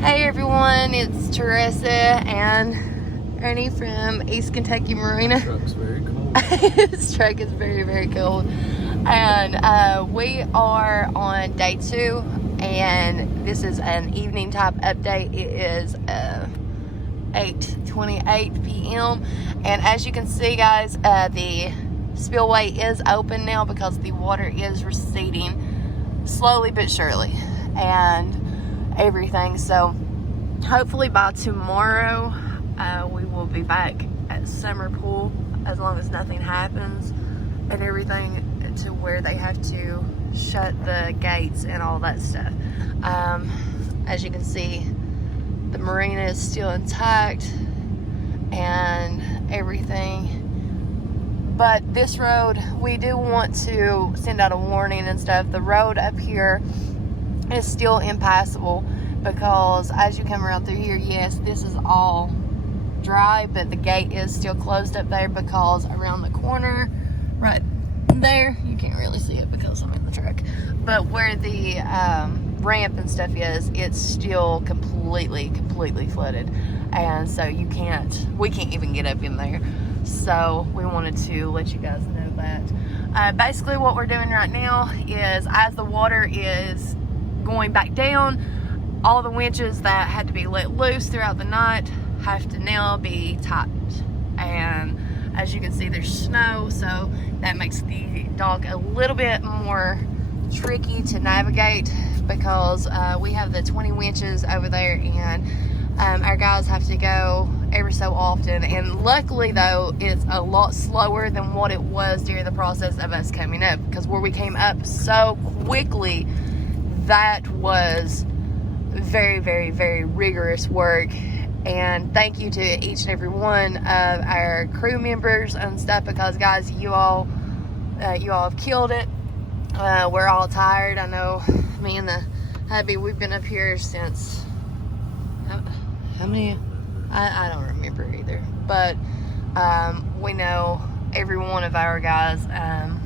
Hey everyone, it's Teresa and Ernie from East Kentucky Marina. The truck's very cold. This truck is very, very cold. And we are on day 2, and this is an evening type update. It is 8:28 p.m. And as you can see, guys, the spillway is open now because the water is receding slowly but surely. And everything, so hopefully by tomorrow we will be back at Summer Pool, as long as nothing happens and everything, to where they have to shut the gates and all that stuff. As you can see, the marina is still intact and everything, but this road, we do want to send out a warning and stuff. The road up here is still impassable because as you come around through here, yes, this is all dry, but the gate is still closed up there because around the corner right there, you can't really see it because I'm in the truck, but where the ramp and stuff is, it's still completely flooded, and so we can't even get up in there. So we wanted to let you guys know that. Basically what we're doing right now is, as the water is going back down, all the winches that had to be let loose throughout the night have to now be tightened. And as you can see, there's snow, so that makes the dock a little bit more tricky to navigate because we have the 20 winches over there, and our guys have to go every so often. And luckily though, it's a lot slower than what it was during the process of us coming up, because where we came up so quickly, that was very rigorous work. And thank you to each and every one of our crew members and stuff, because guys, you all have killed it. We're all tired. I know me and the hubby, we've been up here since how many? I don't remember either, but we know every one of our guys and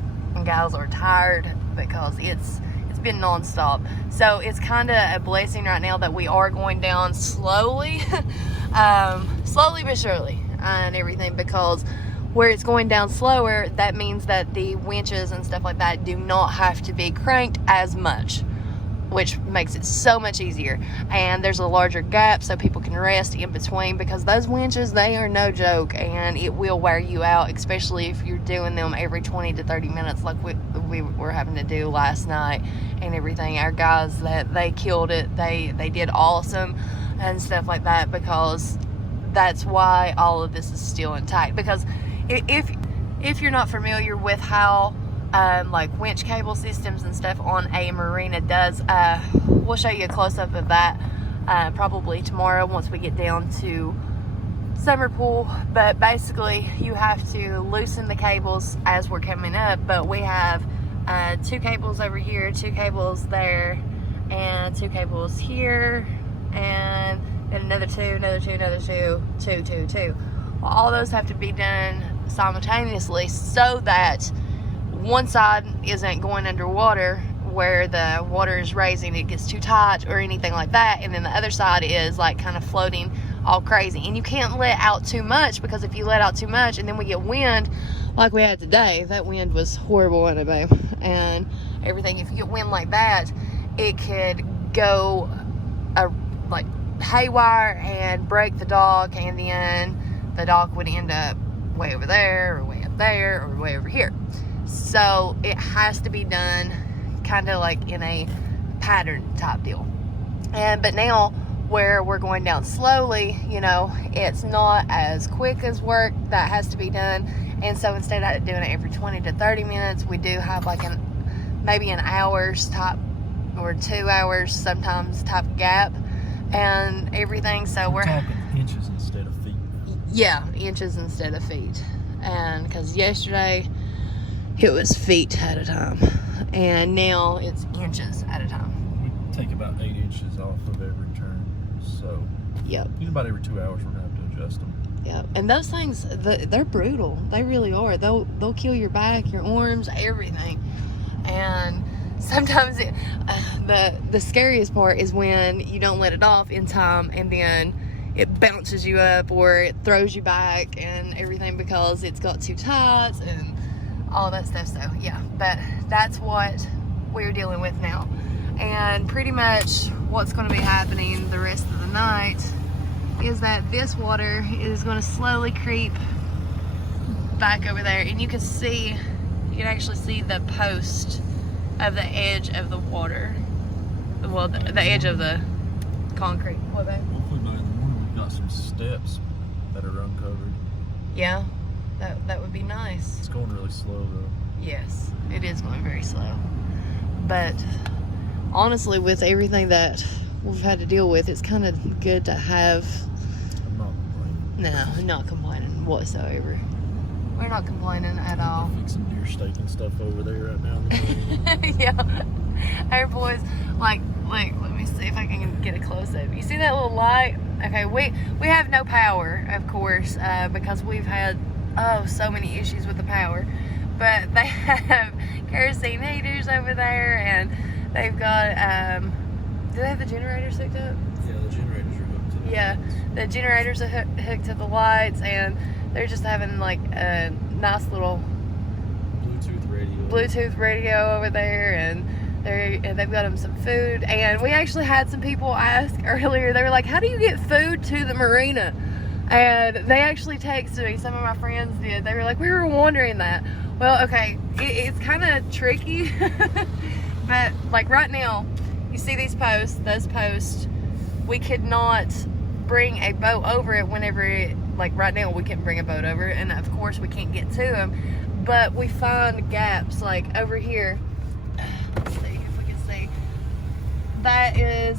gals are tired because it's been non-stop. So it's kind of a blessing right now that we are going down slowly slowly but surely and everything, because where it's going down slower, that means that the winches and stuff like that do not have to be cranked as much, which makes it so much easier. And there's a larger gap so people can rest in between, because those winches, they are no joke, and it will wear you out, especially if you're doing them every 20 to 30 minutes like we were having to do last night and everything. Our guys, that they killed it. They did awesome and stuff like that, because that's why all of this is still intact. Because if you're not familiar with how like winch cable systems and stuff on a marina does, we'll show you a close-up of that probably tomorrow once we get down to Summer Pool. But basically, you have to loosen the cables as we're coming up, but we have 2 cables over here, 2 cables there, and 2 cables here, and then another 2, two. Well, all those have to be done simultaneously so that one side isn't going underwater where the water is raising, it gets too tight or anything like that, and then the other side is like kind of floating all crazy. And you can't let out too much, because if you let out too much and then we get wind like we had today, that wind was horrible, wasn't it, babe? And everything, if you get wind like that, it could go like haywire and break the dock, and then the dock would end up way over there or way up there or way over here. So it has to be done kind of like in a pattern type deal. But now where we're going down slowly, you know, it's not as quick as work that has to be done. And so instead of doing it every 20 to 30 minutes, we do have like maybe an hour's type or 2 hours sometimes type gap and everything. So we're talking inches instead of feet. Yeah, inches instead of feet. And because yesterday it was feet at a time, and now it's inches at a time. We take about 8 inches off of every turn, so yep, about every 2 hours we're gonna have to adjust them. Yep, and those things, they're brutal. They really are. They'll kill your back, your arms, everything. And sometimes the scariest part is when you don't let it off in time and then it bounces you up or it throws you back and everything because it's got too tight and all that stuff. So yeah, but that's what we're dealing with now. And pretty much what's going to be happening the rest of the night is that this water is going to slowly creep back over there, and you can actually see the post of the edge of the water. Well, the edge of the concrete. What, babe? Hopefully by the morning we've got some steps that are uncovered. Yeah, that would be nice. It's going really slow though. Yes, it is going very slow. But honestly, with everything that we've had to deal with, it's kind of good to have. I'm not complaining. No, I'm not complaining whatsoever. We're not complaining at all. Fix some deer steak and stuff over there right now. Yeah, our boys like. Let me see if I can get a close up. You see that little light? Okay, we have no power, of course, because we've had so many issues with the power. But they have kerosene heaters over there, and they've got. Do they have the generators hooked up? Yeah, the generators are hooked up. Yeah, the generators are hooked to the lights, and they're just having like a nice little Bluetooth radio over there, and they've got them some food. And we actually had some people ask earlier, they were like, how do you get food to the marina? And they actually texted me, some of my friends did. They were like, we were wondering that. Well, okay, it's kind of tricky, but like right now, you see these posts, those posts, we could not bring a boat over it whenever like right now we can't bring a boat over it, and of course we can't get to them, but we find gaps like over here. Let's see if we can see. That is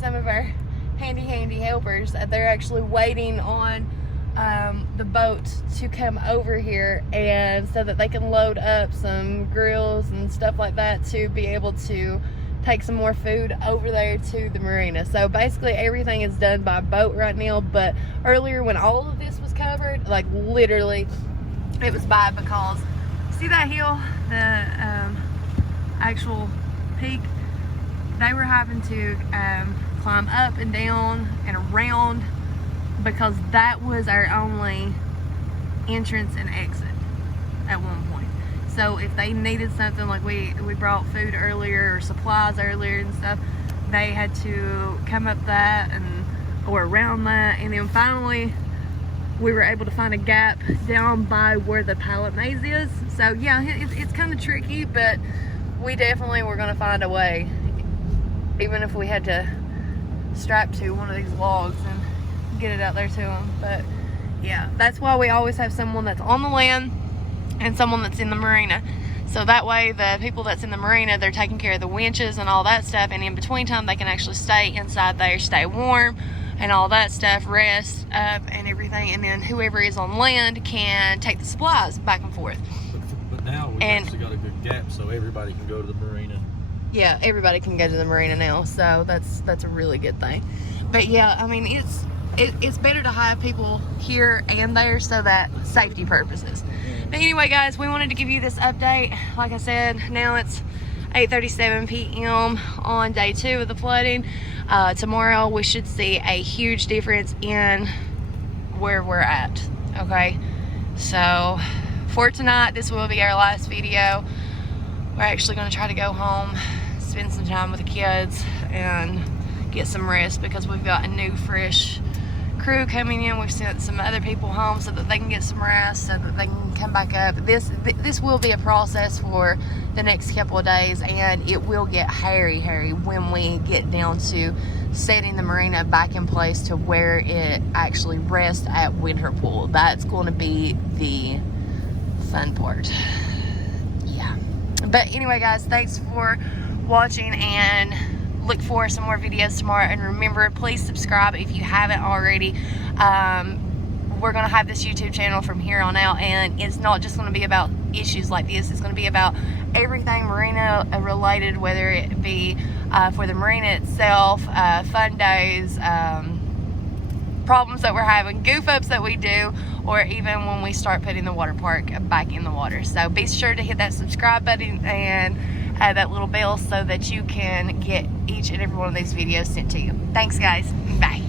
some of our handy helpers. They're actually waiting on the boat to come over here, and so that they can load up some grills and stuff like that to be able to take some more food over there to the marina. So basically everything is done by boat right now, but earlier when all of this was covered, like literally it was by, because see that hill, the actual peak, they were having to climb up and down and around because that was our only entrance and exit at one point. So if they needed something, like we brought food earlier or supplies earlier and stuff, they had to come up that or around that, and then finally we were able to find a gap down by where the pallet maze is. So yeah, it's kind of tricky, but we definitely were going to find a way, even if we had to strap to one of these logs and get it out there to them. But yeah, that's why we always have someone that's on the land and someone that's in the marina. So that way the people that's in the marina, they're taking care of the winches and all that stuff, and in between time they can actually stay inside there, stay warm and all that stuff, rest up and everything, and then whoever is on land can take the supplies back and forth. But now we've actually got a good gap so everybody can go to the marina. Yeah, everybody can go to the marina now, so that's a really good thing. But yeah, I mean, it's better to have people here and there so that safety purposes. But anyway, guys, we wanted to give you this update. Like I said, now it's 8:37 p.m. on day 2 of the flooding. Tomorrow we should see a huge difference in where we're at. Okay, so for tonight, this will be our last video. We're actually going to try to go home, spend some time with the kids, and get some rest because we've got a new fresh crew coming in. We've sent some other people home so that they can get some rest, so that they can come back up. This will be a process for the next couple of days, and it will get hairy when we get down to setting the marina back in place to where it actually rests at Winter Pool. That's going to be the fun part. Yeah. But anyway, guys, thanks for watching, and look for some more videos tomorrow. And remember, please subscribe if you haven't already. We're going to have this YouTube channel from here on out, and it's not just going to be about issues like this. It's going to be about everything marina related, whether it be for the marina itself, fun days, problems that we're having, goof ups that we do, or even when we start putting the water park back in the water. So be sure to hit that subscribe button, and that little bell so that you can get each and every one of these videos sent to you. Thanks, guys. Bye.